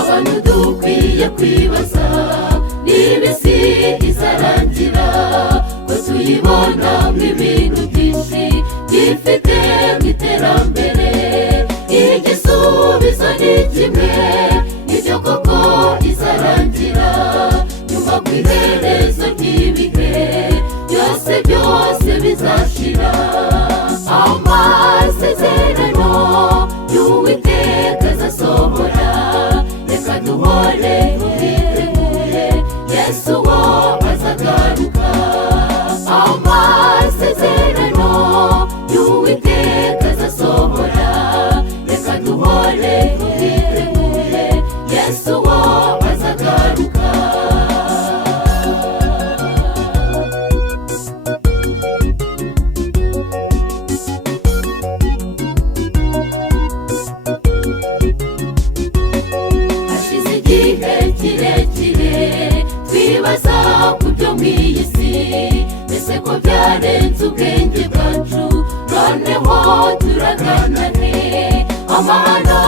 abantu dukwiye kwibaza niba isi izarangira ko tuyibona nk'ibintu byinshi bifite mu iterambere. Igisubizo ni kimwe, nibyo koko izarangira nyuma ku iherezo ry'ibihe byose bizashira. Amasezerano y'Uwiteka azasohora, reka duhore twiteguye, Yesu wo azagaruka. Amasezerano y'Uwiteka azasohora, reka duhore twiteguye, Yesu wo azagaruka. Hashize igihe kirekire twibaza ku byo mu iyi si, mbese ko byarenze ubwenge bwacu, noneho turagana he? Amahano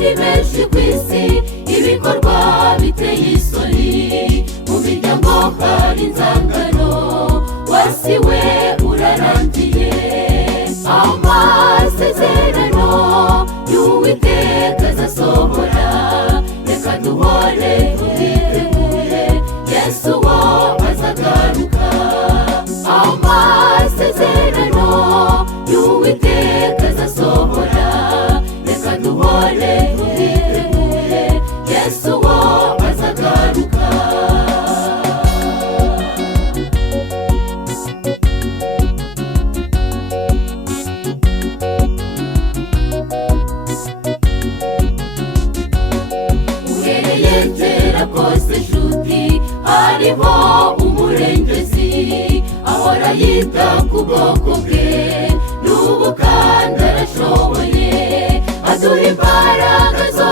ni menshi ku isi, ibikorwa biteye isoni, mu miryango hari inzangano, wasiwe urarangiye. Amasezerano y'Uwiteka azasohora, reka duhore twiteguye, Yesu wo azagaruka. Amasezerano y'Uwiteka azasohora, reka duhore twiteguye, Yesu wo azagaruka. Uhereye kera kose nshuti, hariho umurengezi ahora yita ku bwoko bwe, n'ubu kandi arashoboye, aduha imbaraga zo